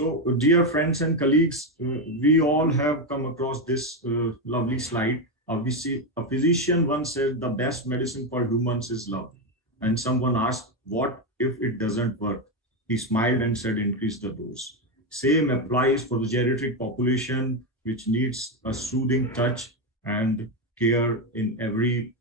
So, dear friends and colleagues, we all have come across this lovely slide. A physician once said the best medicine for humans is love. And someone asked, what if it doesn't work? He smiled and said, increase the dose. Same applies for the geriatric population, which needs a soothing touch and care in every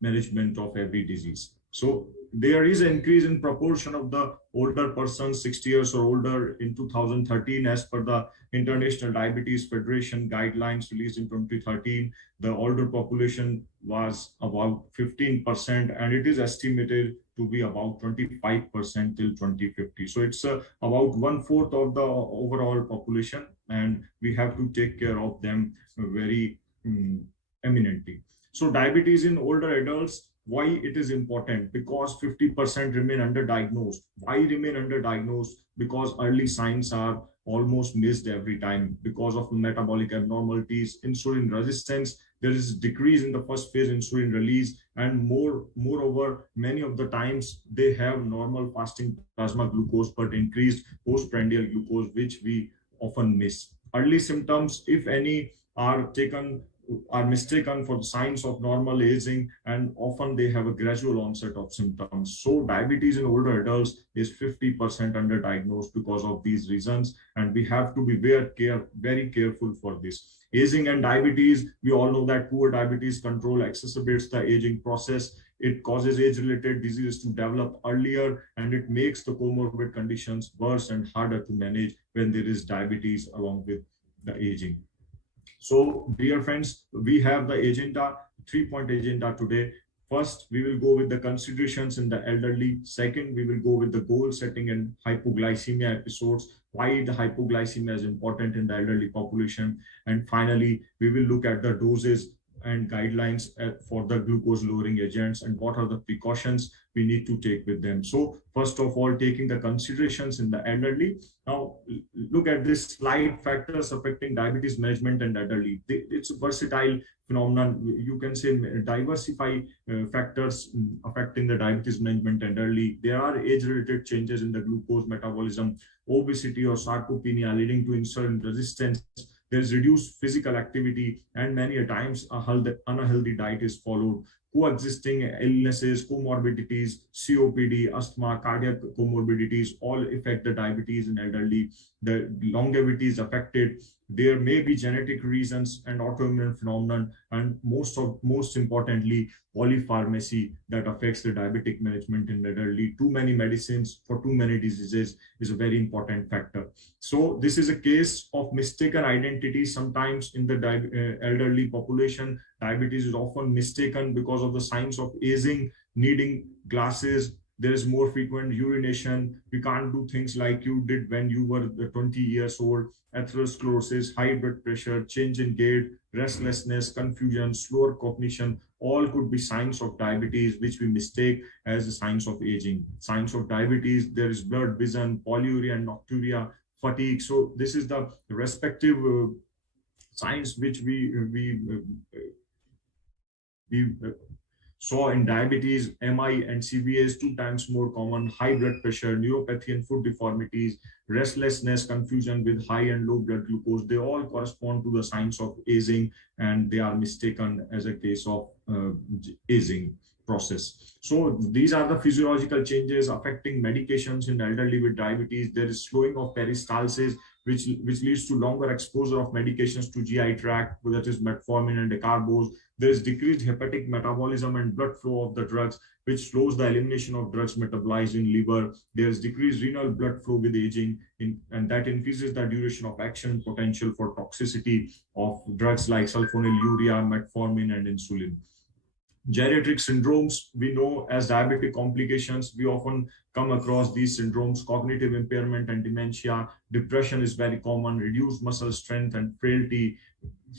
management of every disease. So there is an increase in proportion of the older persons 60 years or older in 2013 as per the International Diabetes Federation guidelines released in 2013. The older population was about 15% and it is estimated to be about 25% till 2050. So it's about 1/4 of the overall population and we have to take care of them very eminently. So diabetes in older adults, why it is important? Because 50% remain underdiagnosed. Why remain underdiagnosed? Because early signs are almost missed every time because of metabolic abnormalities, insulin resistance. There is decrease in the first phase insulin release, and moreover, many of the times they have normal fasting plasma glucose but increased postprandial glucose, which we often miss. Early symptoms, if any, are mistaken for the signs of normal aging, and often they have a gradual onset of symptoms. So diabetes in older adults is 50% underdiagnosed because of these reasons, and we have to be very careful for this. Aging and diabetes, we all know that poor diabetes control exacerbates the aging process. It causes age-related diseases to develop earlier, and it makes the comorbid conditions worse and harder to manage when there is diabetes along with the aging. So, dear friends, we have the agenda, 3-point agenda today. First, we will go with the considerations in the elderly. Second, we will go with the goal setting and hypoglycemia episodes, why the hypoglycemia is important in the elderly population. And finally, we will look at the doses and guidelines for the glucose lowering agents and what are the precautions we need to take with them. So first of all, taking the considerations in the elderly. Now look at this slide, factors affecting diabetes management and elderly. It's a versatile phenomenon. You can say diversify factors affecting the diabetes management and elderly. There are age-related changes in the glucose metabolism, obesity or sarcopenia leading to insulin resistance. There's reduced physical activity, and many a times a unhealthy diet is followed. Coexisting illnesses, comorbidities, COPD, asthma, cardiac comorbidities all affect the diabetes in elderly. The longevity is affected. There may be genetic reasons and autoimmune phenomenon, and most importantly, polypharmacy that affects the diabetic management in elderly. Too many medicines for too many diseases is a very important factor. So this is a case of mistaken identity. Sometimes in the elderly population, diabetes is often mistaken because of the signs of aging, needing glasses. There is more frequent urination. We can't do things like you did when you were 20 years old. Atherosclerosis, high blood pressure, change in gait, restlessness, confusion, slower cognition, all could be signs of diabetes, which we mistake as the signs of aging. Signs of diabetes, there is blurred vision, polyuria and nocturia, fatigue. So this is the respective signs which we saw in diabetes. MI and CVA is 2 times more common. High blood pressure, neuropathy and foot deformities, restlessness, confusion with high and low blood glucose, they all correspond to the signs of aging, and they are mistaken as a case of aging process. So these are the physiological changes affecting medications in elderly with diabetes. There is slowing of peristalsis, which leads to longer exposure of medications to GI tract, that is metformin and decarbose. There is decreased hepatic metabolism and blood flow of the drugs, which slows the elimination of drugs metabolized in liver. There is decreased renal blood flow with aging, and that increases the duration of action potential for toxicity of drugs like sulfonylurea, metformin, and insulin. Geriatric syndromes, we know as diabetic complications, we often come across these syndromes: cognitive impairment and dementia. Depression is very common, reduced muscle strength and frailty,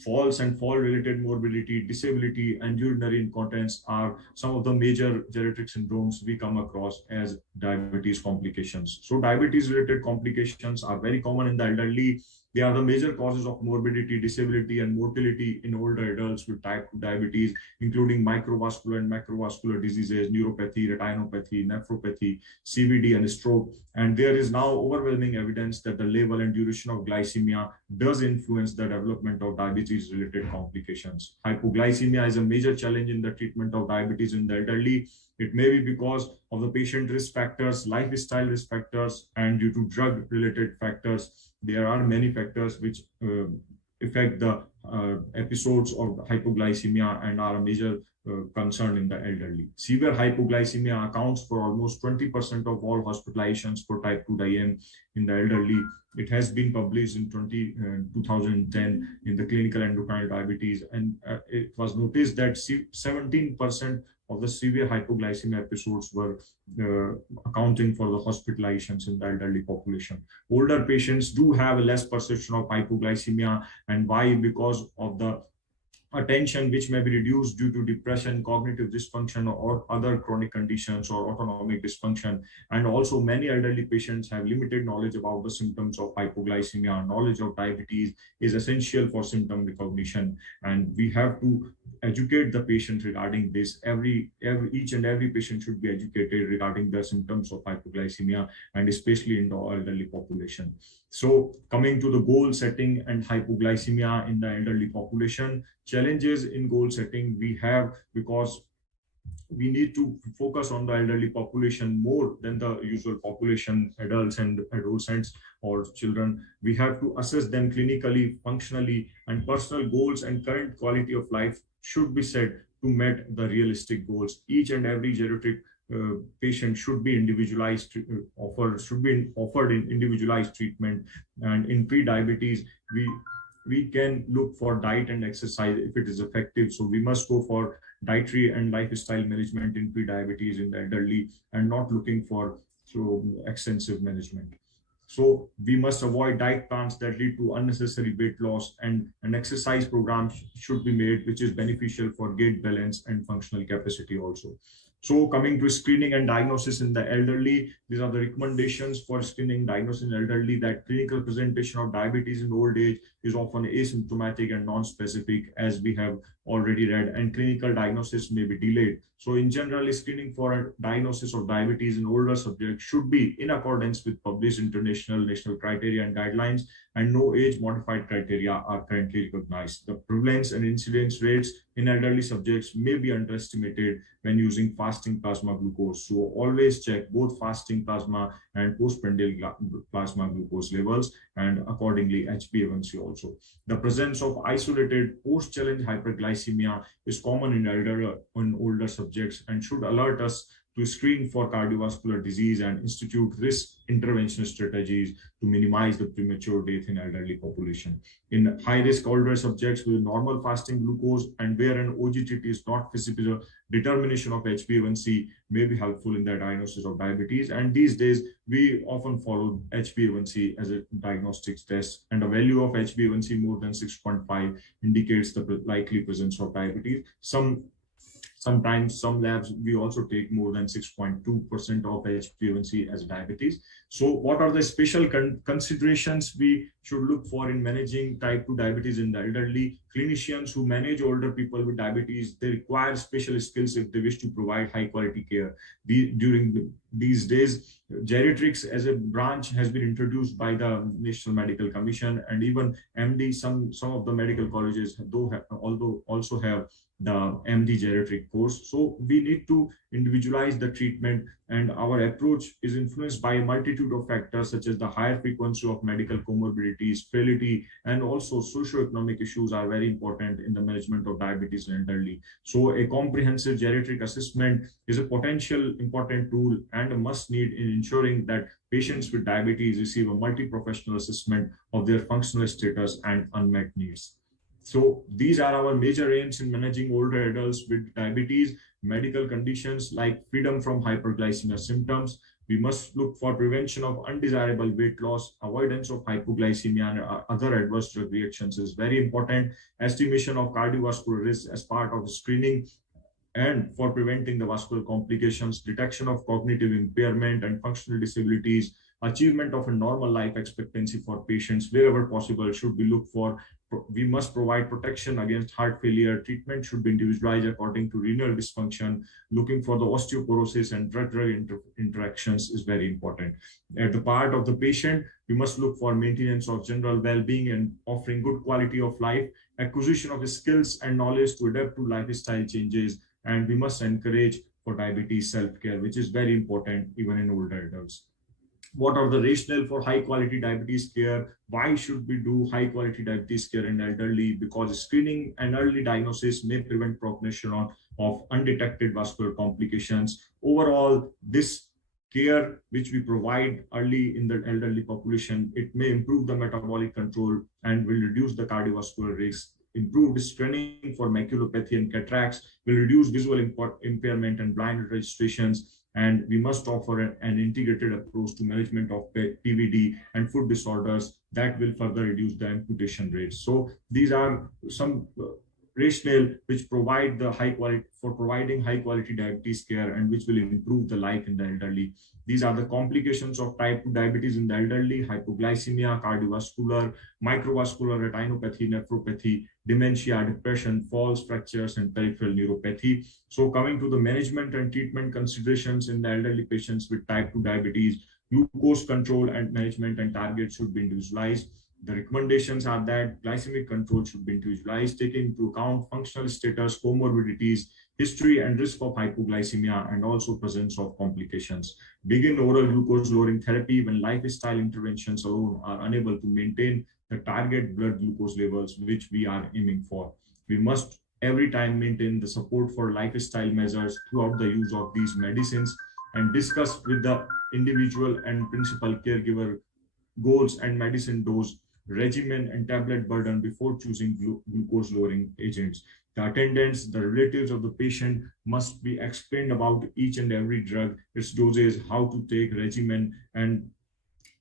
falls and fall related morbidity, disability, and urinary incontinence are some of the major geriatric syndromes we come across as diabetes complications. So diabetes related complications are very common in the elderly. They are the major causes of morbidity, disability, and mortality in older adults with type 2 diabetes, including microvascular and macrovascular diseases, neuropathy, retinopathy, nephropathy, CVD, and stroke. And there is now overwhelming evidence that the level and duration of glycemia does influence the development of diabetes-related complications. Hypoglycemia is a major challenge in the treatment of diabetes in the elderly. It may be because of the patient risk factors, lifestyle risk factors, and due to drug-related factors. There are many factors which affect the episodes of hypoglycemia and are a major concern in the elderly. Severe hypoglycemia accounts for almost 20% of all hospitalizations for type 2 IM in the elderly. It has been published in 2010 in the Clinical Endocrine Diabetes, and it was noticed that 17% of the severe hypoglycemia episodes were accounting for the hospitalizations in the elderly population. Older patients do have a less perception of hypoglycemia, and why? Because of the attention which may be reduced due to depression, cognitive dysfunction, or other chronic conditions or autonomic dysfunction. And also many elderly patients have limited knowledge about the symptoms of hypoglycemia. Knowledge of diabetes is essential for symptom recognition, and we have to educate the patient regarding this. Each and every patient should be educated regarding the symptoms of hypoglycemia, and especially in the elderly population. So coming to the goal setting and hypoglycemia in the elderly population, challenges in goal setting we have, because we need to focus on the elderly population more than the usual population, adults and adolescents or children. We have to assess them clinically, functionally, and personal goals and current quality of life should be set to meet the realistic goals. Each and every geriatric patient should be offered in individualized treatment. And in pre-diabetes, we can look for diet and exercise if it is effective. So we must go for dietary and lifestyle management in pre-diabetes in the elderly, and not looking for extensive management. So we must avoid diet plans that lead to unnecessary weight loss, and an exercise program should be made which is beneficial for gait balance and functional capacity also. So coming to screening and diagnosis in the elderly, these are the recommendations for screening diagnosis in elderly: that clinical presentation of diabetes in old age is often asymptomatic and non-specific, as we have already read, and clinical diagnosis may be delayed. So in general, screening for a diagnosis of diabetes in older subjects should be in accordance with published international, national criteria and guidelines, and no age-modified criteria are currently recognized. The prevalence and incidence rates in elderly subjects may be underestimated when using fasting plasma glucose. So always check both fasting plasma and postprandial plasma glucose levels, and accordingly HbA1c also. The presence of isolated post-challenge hyperglycemia is common in older subjects and should alert us to screen for cardiovascular disease and institute risk intervention strategies to minimize the premature death in elderly population. In high-risk older subjects with normal fasting glucose and where an OGTT is not feasible, determination of HbA1c may be helpful in the diagnosis of diabetes. And these days, we often follow HbA1c as a diagnostic test, and a value of HbA1c more than 6.5 indicates the likely presence of diabetes. Sometimes some labs, we also take more than 6.2% of HbA1c as diabetes. So what are the special considerations we should look for in managing type 2 diabetes in the elderly? Clinicians who manage older people with diabetes, they require special skills if they wish to provide high quality care. During these days, geriatrics as a branch has been introduced by the National Medical Commission, and even MD, some of the medical colleges although also have the MD geriatric course. So we need to individualize the treatment, and our approach is influenced by a multitude of factors such as the higher frequency of medical comorbidities, frailty, and also socioeconomic issues are very important in the management of diabetes in elderly. So a comprehensive geriatric assessment is a potential important tool and a must need in ensuring that patients with diabetes receive a multi-professional assessment of their functional status and unmet needs. So these are our major aims in managing older adults with diabetes. Medical conditions like freedom from hyperglycemia symptoms. We must look for prevention of undesirable weight loss. Avoidance of hypoglycemia and other adverse drug reactions is very important. Estimation of cardiovascular risk as part of screening and for preventing the vascular complications. Detection of cognitive impairment and functional disabilities Achievement of a normal life expectancy for patients wherever possible should be looked for. We must provide protection against heart failure. Treatment should be individualized according to renal dysfunction. Looking for the osteoporosis and drug-drug interactions is very important. At the part of the patient, we must look for maintenance of general well-being and offering good quality of life, acquisition of skills and knowledge to adapt to lifestyle changes, and we must encourage for diabetes self-care, which is very important even in older adults. What are the rationale for high quality diabetes care? Why should we do high quality diabetes care in elderly? Because screening and early diagnosis may prevent progression of undetected vascular complications. Overall, this care which we provide early in the elderly population, it may improve the metabolic control and will reduce the cardiovascular risk. Improved screening for maculopathy and cataracts will reduce visual impairment and blind registrations. And we must offer an integrated approach to management of PVD and food disorders that will further reduce the amputation rates. So these are some rationale which provide the high quality for providing high quality diabetes care and which will improve the life in the elderly. These are the complications of type 2 diabetes in the elderly: hypoglycemia, cardiovascular, microvascular retinopathy, nephropathy, dementia, depression, falls, fractures, and peripheral neuropathy. So coming to the management and treatment considerations in the elderly patients with type 2 diabetes, glucose control and management and targets should be individualized. The recommendations are that glycemic control should be individualized, taking into account functional status, comorbidities, history and risk of hypoglycemia, and also presence of complications. Begin oral glucose lowering therapy when lifestyle interventions alone are unable to maintain the target blood glucose levels which we are aiming for. We must every time maintain the support for lifestyle measures throughout the use of these medicines and discuss with the individual and principal caregiver goals and medicine dose, regimen, and tablet burden before choosing glucose lowering agents. The attendants, the relatives of the patient must be explained about each and every drug, its dosage, how to take regimen, and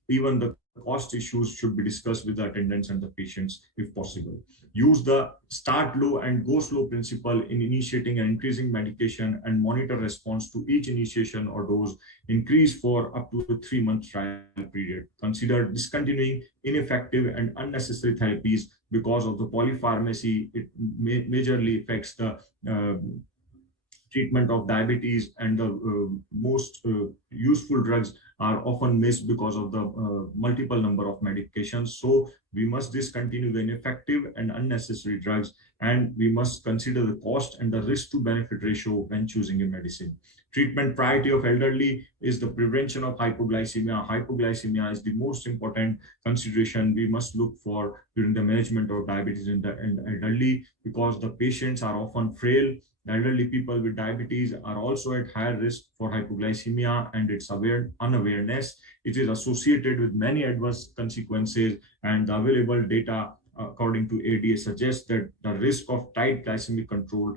even the cost issues should be discussed with the attendants and the patients if possible. Use the start low and go slow principle in initiating and increasing medication and monitor response to each initiation or dose increase for up to a 3-month trial period. Consider discontinuing ineffective and unnecessary therapies because of the polypharmacy. It majorly affects the treatment of diabetes, and the most useful drugs are often missed because of the multiple number of medications. So we must discontinue the ineffective and unnecessary drugs, and we must consider the cost and the risk to benefit ratio when choosing a medicine. Treatment priority of elderly is the prevention of hypoglycemia. Hypoglycemia is the most important consideration we must look for during the management of diabetes in the elderly, because the patients are often frail. Elderly people with diabetes are also at higher risk for hypoglycemia, and its unawareness. It is associated with many adverse consequences, and the available data according to ADA suggests that the risk of tight glycemic control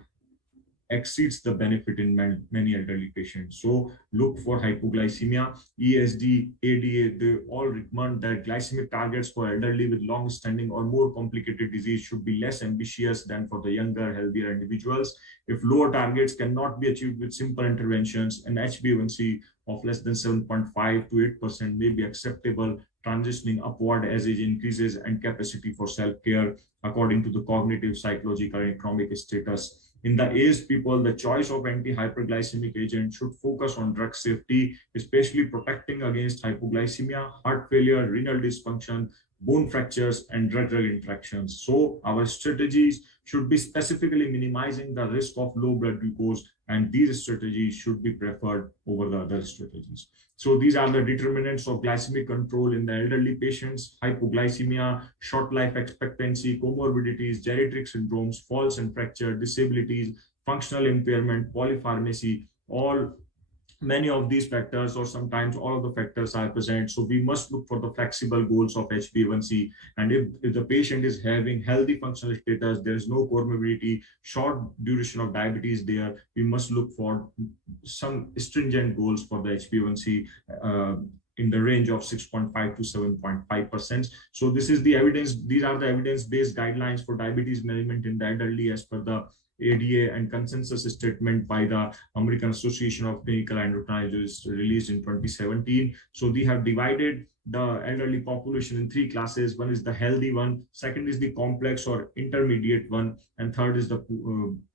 exceeds the benefit in many elderly patients. So look for hypoglycemia. ESD, ADA, they all recommend that glycemic targets for elderly with long-standing or more complicated disease should be less ambitious than for the younger, healthier individuals. If lower targets cannot be achieved with simple interventions, an HbA1c of less than 7.5 to 8% may be acceptable, transitioning upward as age increases and capacity for self-care according to the cognitive, psychological, and economic status. In the aged people, the choice of anti-hyperglycemic agent should focus on drug safety, especially protecting against hypoglycemia, heart failure, renal dysfunction, bone fractures, and drug-drug interactions. So our strategies should be specifically minimizing the risk of low blood glucose, and these strategies should be preferred over the other strategies. So these are the determinants of glycemic control in the elderly patients: hypoglycemia, short life expectancy, comorbidities, geriatric syndromes, falls and fracture, disabilities, functional impairment, polypharmacy. Many of these factors, or sometimes all of the factors, are present. So we must look for the flexible goals of HbA1c. And if the patient is having healthy functional status, there is no comorbidity, short duration of diabetes there, we must look for some stringent goals for the HbA1c in the range of 6.5 to 7.5%. So this is the evidence. These are the evidence-based guidelines for diabetes management in the elderly as per the ADA and consensus statement by the American Association of Clinical Endocrinologists released in 2017. So they have divided the elderly population in three classes. One is the healthy one, second is the complex or intermediate one, and third is the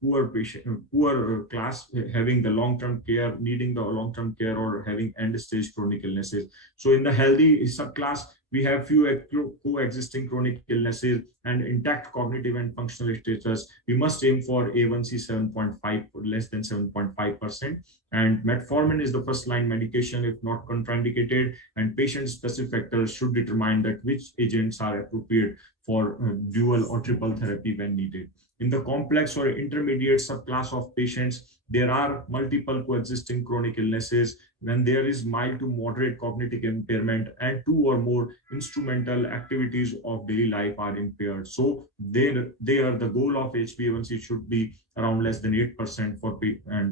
poor patient, poor class having the long-term care, needing the long-term care or having end-stage chronic illnesses. So in the healthy subclass, we have few coexisting chronic illnesses and intact cognitive and functional status. We must aim for A1C 7.5 or less than 7.5%. And metformin is the first line medication if not contraindicated, and patient specific factors should determine that which agents are appropriate for dual or triple therapy when needed. In the complex or intermediate subclass of patients, there are multiple coexisting chronic illnesses when there is mild to moderate cognitive impairment and two or more instrumental activities of daily life are impaired. So there the goal of HbA1c should be around less than 8%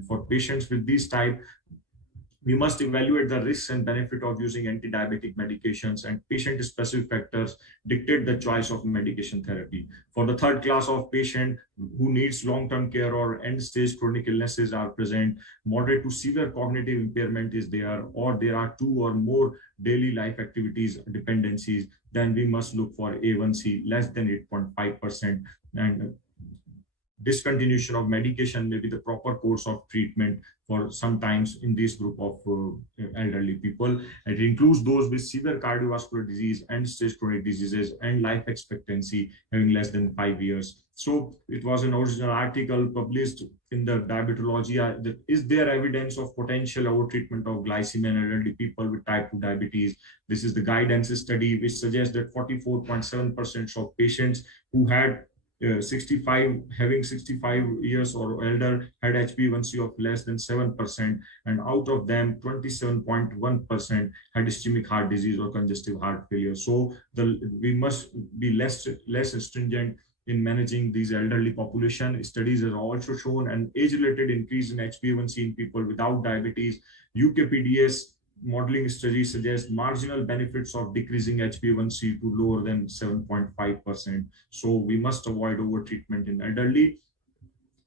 for patients with this type. We must evaluate the risks and benefit of using anti-diabetic medications, and patient-specific factors dictate the choice of medication therapy. For the third class of patient who needs long-term care or end-stage chronic illnesses are present, moderate to severe cognitive impairment is there, or there are two or more daily life activities dependencies, then we must look for A1C less than 8.5%, and discontinuation of medication may be the proper course of treatment for sometimes in this group of elderly people. It includes those with severe cardiovascular disease and stage chronic diseases and life expectancy having less than 5 years. So it was an original article published in the Diabetology. Is there evidence of potential overtreatment of glycemia in elderly people with type 2 diabetes? This is the guidance study which suggests that 44.7% of patients who had 65 years or elder had HbA1c of less than 7%, and out of them 27.1% had ischemic heart disease or congestive heart failure. So we must be less stringent in managing these elderly population. Studies have also shown an age-related increase in HbA1c in people without diabetes. UKPDS modeling study suggests marginal benefits of decreasing HbA1c to lower than 7.5%. So we must avoid overtreatment in elderly.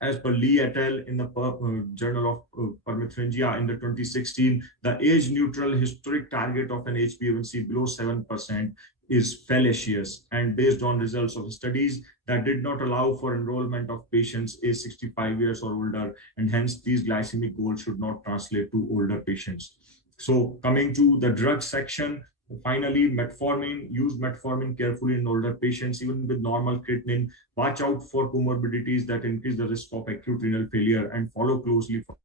As per Lee et al. In the Journal of Permethringia in the 2016, the age-neutral historic target of an HbA1c below 7% is fallacious, and based on results of studies that did not allow for enrollment of patients age 65 years or older, and hence these glycemic goals should not translate to older patients. So coming to the drug section, finally, metformin, use metformin carefully in older patients, even with normal creatinine. Watch out for comorbidities that increase the risk of acute renal failure, and follow closely for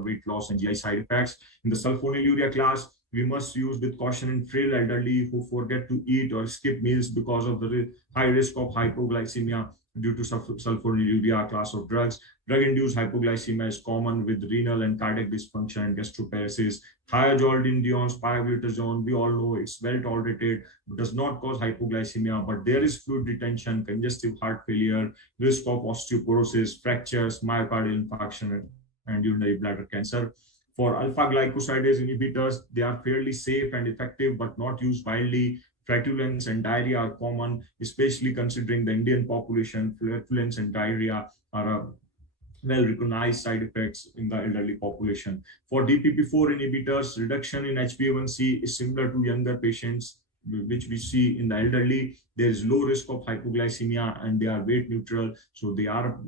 weight loss and GI side effects. In the sulfonylurea class, we must use with caution in frail elderly who forget to eat or skip meals because of the high risk of hypoglycemia due to sulfonylurea class of drugs. Drug-induced hypoglycemia is common with renal and cardiac dysfunction and gastroparesis. Thiazolidinediones, pioglitazone, we all know it's well tolerated, does not cause hypoglycemia, but there is fluid retention, congestive heart failure, risk of osteoporosis, fractures, myocardial infarction, and urinary bladder cancer. For alpha-glycosidase inhibitors, they are fairly safe and effective, but not used widely. Flatulence and diarrhea are common, especially considering the Indian population. Flatulence and diarrhea are well-recognized side effects in the elderly population. For DPP-4 inhibitors, reduction in HbA1c is similar to younger patients, which we see in the elderly. There is low risk of hypoglycemia and they are weight neutral. So they are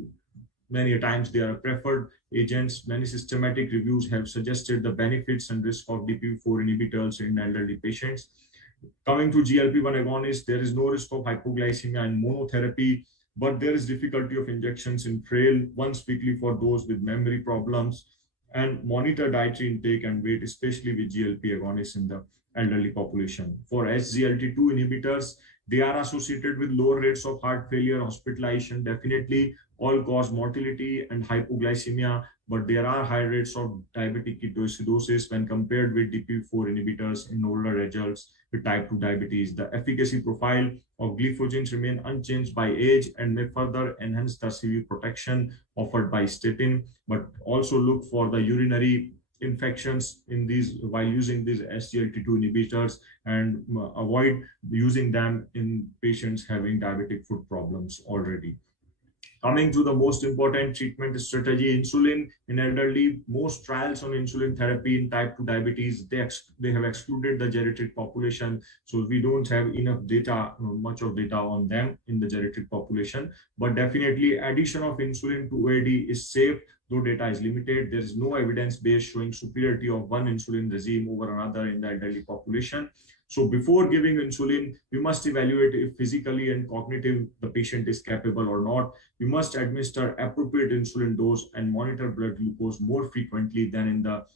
many times they are preferred agents. Many systematic reviews have suggested the benefits and risk of DPP-4 inhibitors in elderly patients. Coming to GLP-1 agonists, there is no risk of hypoglycemia in monotherapy, but there is difficulty of injections in frail, once weekly for those with memory problems, and monitor dietary intake and weight, especially with GLP agonists in the elderly population. For SGLT2 inhibitors, they are associated with lower rates of heart failure, hospitalization, definitely all-cause mortality and hypoglycemia, but there are high rates of diabetic ketoacidosis when compared with DPP-4 inhibitors in older adults with type 2 diabetes. The efficacy profile of glyphosins remain unchanged by age and may further enhance the CV protection offered by statin, but also look for the urinary infections in these while using these SGLT2 inhibitors, and avoid using them in patients having diabetic foot problems already. Coming to the most important treatment strategy, insulin in elderly. Most trials on insulin therapy in type 2 diabetes, they have excluded the geriatric population. So we don't have enough data, much of data on them in the geriatric population. But definitely addition of insulin to OAD is safe, though data is limited. There is no evidence base showing superiority of one insulin regime over another in the elderly population. So before giving insulin, we must evaluate if physically and cognitive the patient is capable or not. We must administer appropriate insulin dose and monitor blood glucose more frequently than in the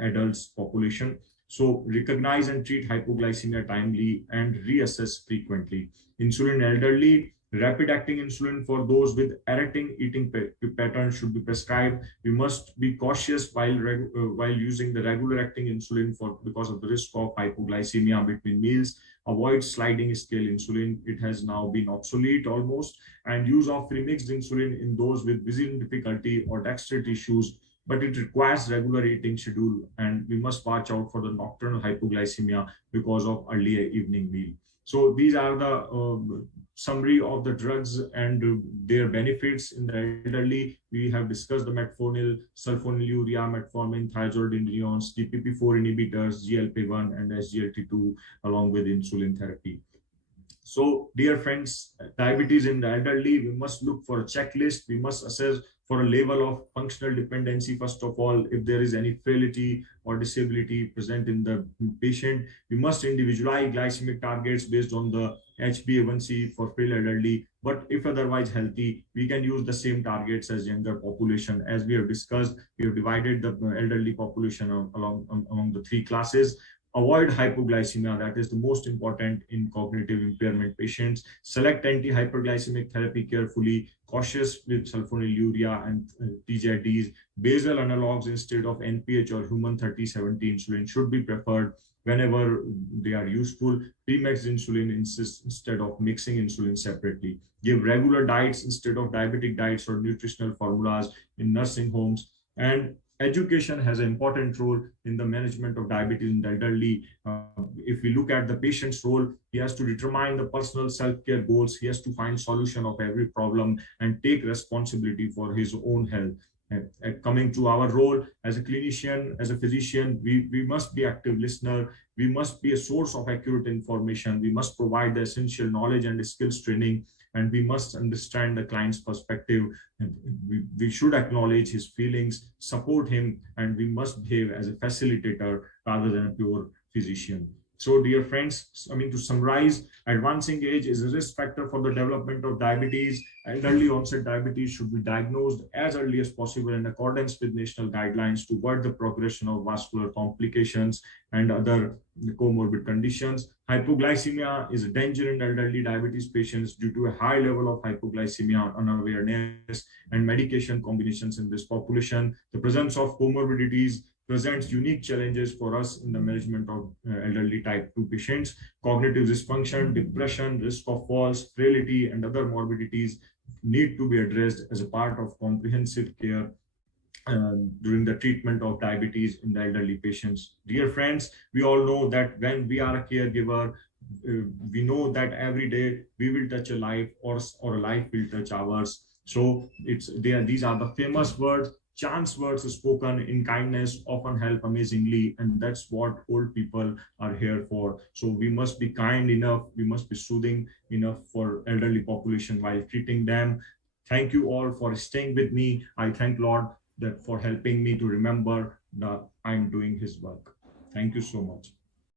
adults population. So recognize and treat hypoglycemia timely and reassess frequently. Insulin elderly, rapid acting insulin for those with erratic eating pattern should be prescribed. We must be cautious while using the regular acting insulin because of the risk of hypoglycemia between meals. Avoid sliding scale insulin. It has now been obsolete almost. And use of premixed insulin in those with vision difficulty or dexterity issues, but it requires regular eating schedule, and we must watch out for the nocturnal hypoglycemia because of earlier evening meal. So these are the summary of the drugs and their benefits in the elderly. We have discussed the metformin, sulfonylurea, metformin, thiazolidinediones, DPP-4 inhibitors, GLP-1 and SGLT2 along with insulin therapy. So dear friends, diabetes in the elderly, we must look for a checklist. We must assess for a level of functional dependency. First of all, if there is any frailty or disability present in the patient, we must individualize glycemic targets based on the HbA1c for frail elderly. But if otherwise healthy, we can use the same targets as younger population. As we have discussed, we have divided the elderly population among the three classes. Avoid hypoglycemia, that is the most important in cognitive impairment patients. Select anti-hyperglycemic therapy carefully, cautious with sulfonylurea and TZDs. Basal analogs instead of NPH or human 30/70 insulin should be preferred whenever they are useful. Premixed insulin instead of mixing insulin separately. Give regular diets instead of diabetic diets or nutritional formulas in nursing homes. And education has an important role in the management of diabetes in the elderly. If we look at the patient's role, he has to determine the personal self-care goals. He has to find solution of every problem and take responsibility for his own health. And coming to our role as a clinician, as a physician, we must be active listener. We must be a source of accurate information. We must provide the essential knowledge and skills training, and we must understand the client's perspective. And we should acknowledge his feelings, support him, and we must behave as a facilitator rather than a pure physician. So dear friends, to summarize, advancing age is a risk factor for the development of diabetes. Early onset diabetes should be diagnosed as early as possible in accordance with national guidelines to avoid the progression of vascular complications and other comorbid conditions. Hypoglycemia is a danger in elderly diabetes patients due to a high level of hypoglycemia, unawareness, and medication combinations in this population. The presence of comorbidities presents unique challenges for us in the management of elderly type 2 patients. Cognitive dysfunction, depression, risk of falls, frailty, and other morbidities need to be addressed as a part of comprehensive care during the treatment of diabetes in the elderly patients. Dear friends, we all know that when we are a caregiver, we know that every day we will touch a life, or a life will touch ours. So these are the famous words. Chance words spoken in kindness often help amazingly, and that's what old people are here for. So we must be kind enough, we must be soothing enough for elderly population while treating them. Thank you all for staying with me. I thank Lord that for helping me to remember that I'm doing his work. Thank you so much.